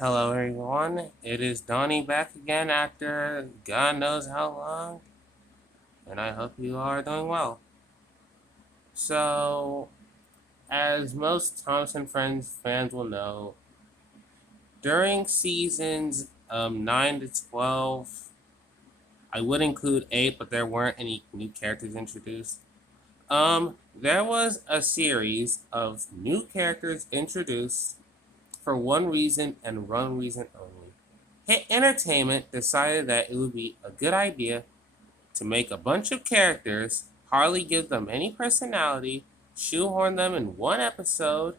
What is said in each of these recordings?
Hello, everyone. It is Donnie back again after God knows how long, and I hope you are doing well. So, as most Thomas and Friends fans will know, during seasons 9 to 12, I would include 8, but there weren't any new characters introduced. There was a series of new characters introduced for one reason and one reason only. Hit Entertainment decided that it would be a good idea to make a bunch of characters, hardly give them any personality, shoehorn them in one episode,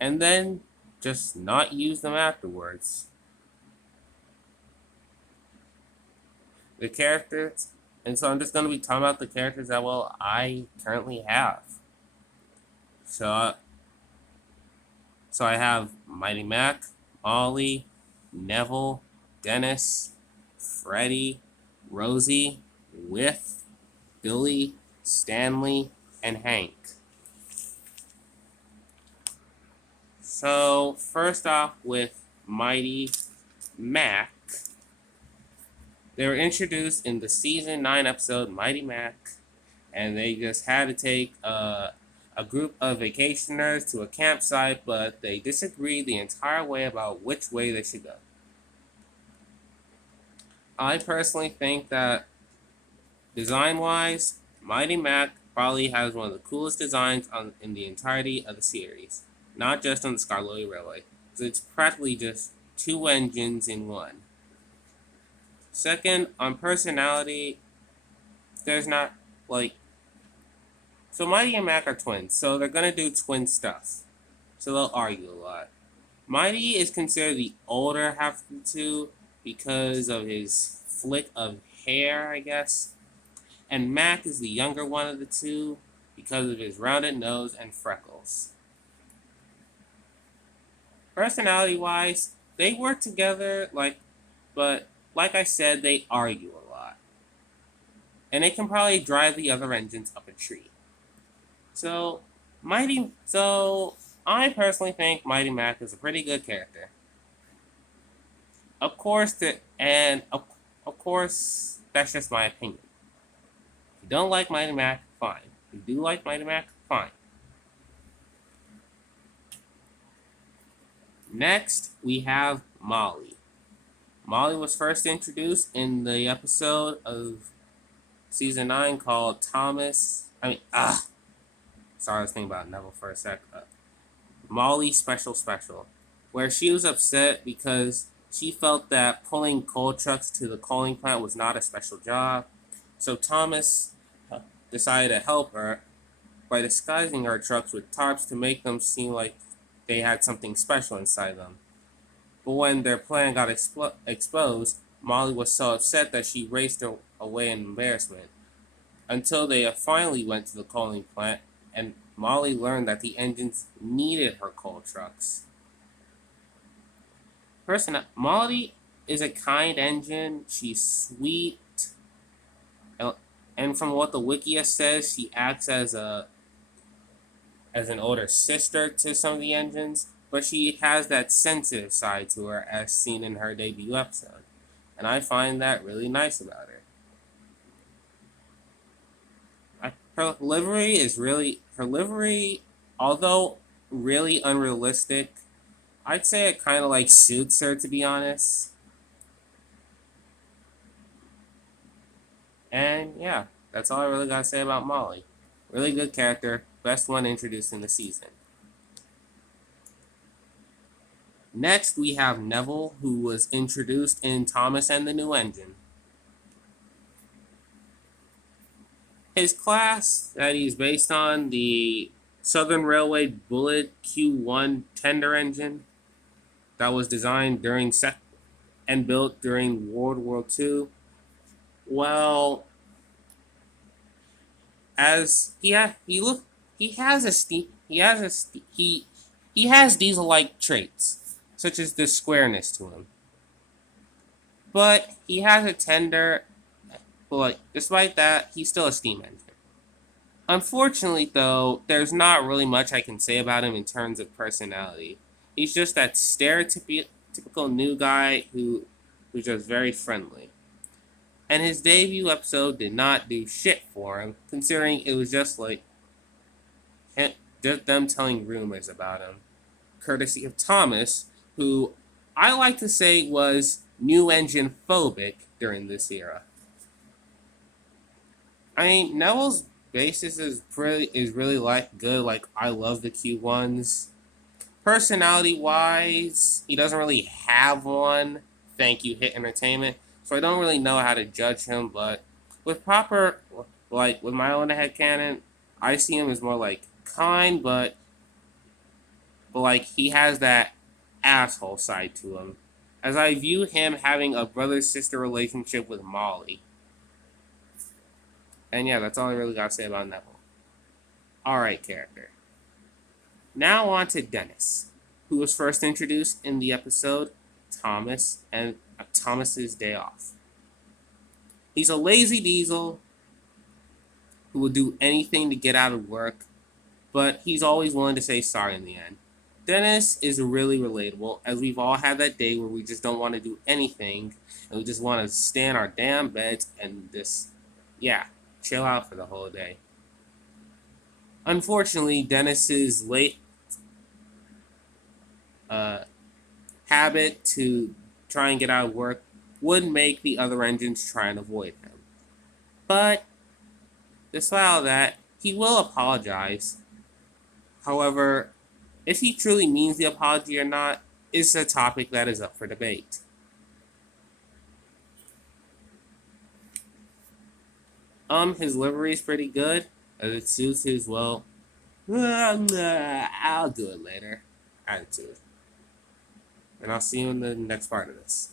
and then just not use them afterwards. The characters, and so I'm just going to be talking about the characters that, I currently have. So, so I have Mighty Mac, Molly, Neville, Dennis, Freddy, Rosie, Whiff, Billy, Stanley, and Hank. So, first off, with Mighty Mac, they were introduced in the season 9 episode Mighty Mac, and they just had to take a group of vacationers to a campsite, but they disagreed the entire way about which way they should go. I personally think that design wise, Mighty Mac probably has one of the coolest designs in the entirety of the series, not just on the Skarloey Railway. So it's practically just two engines in one. Second, on personality, there's not like so Mighty and Mac are twins, so they're gonna do twin stuff. So they'll argue a lot. Mighty is considered the older half of the two because of his flick of hair, I guess. And Mac is the younger one of the two because of his rounded nose and freckles. Personality wise, they work together but like I said, they argue a lot. And they can probably drive the other engines up a tree. So I personally think Mighty Mac is a pretty good character. Of course, of course, that's just my opinion. If you don't like Mighty Mac, fine. If you do like Mighty Mac, fine. Next, we have Molly. Molly was first introduced in the episode of season 9 called Thomas. Sorry, I was thinking about Neville for a sec. Molly Special Special, where she was upset because she felt that pulling coal trucks to the coaling plant was not a special job. So Thomas decided to help her by disguising her trucks with tarps to make them seem like they had something special inside them. But when their plan got exposed, Molly was so upset that she raced away in embarrassment until they finally went to the coaling plant and Molly learned that the engines needed her coal trucks. Molly is a kind engine. She's sweet, and from what the Wikia says, she acts as an older sister to some of the engines, but she has that sensitive side to her as seen in her debut episode. And I find that really nice about her. Her livery, although really unrealistic, I'd say it kind of like suits her, to be honest. And yeah, that's all I really gotta say about Molly. Really good character, best one introduced in the season. Next, we have Neville, who was introduced in Thomas and the New Engine. His class that he's based on, the Southern Railway Bullet Q1 tender engine that was designed and built during World War II. Well, as he has a he has diesel-like traits, such as the squareness to him. But he has a tender, but despite that, he's still a steam engine. Unfortunately, though, there's not really much I can say about him in terms of personality. He's just that typical new guy who's just very friendly. And his debut episode did not do shit for him, considering it was just like just them telling rumors about him, courtesy of Thomas, who I like to say was new engine phobic during this era. I mean, Neville's basis is really like good. Like I love the Q1s. Personality wise, he doesn't really have one. Thank you, Hit Entertainment. So I don't really know how to judge him, but with proper, like with my own headcanon, I see him as more like kind, but like he has that asshole side to him. As I view him having a brother sister relationship with Molly. And yeah, that's all I really got to say about Neville. Alright, character. Now on to Dennis, who was first introduced in the episode Thomas and Thomas's Day Off. He's a lazy diesel who will do anything to get out of work, but he's always willing to say sorry in the end. Dennis is really relatable, as we've all had that day where we just don't want to do anything, and we just want to stay in our damn beds and just, chill out for the whole day. Unfortunately, Dennis's late habit to try and get out of work would make the other engines try and avoid him. But, despite all that, he will apologize. However, if he truly means the apology or not is a topic that is up for debate. His livery is pretty good, as it suits his, well, I'll do it later attitude. And I'll see you in the next part of this.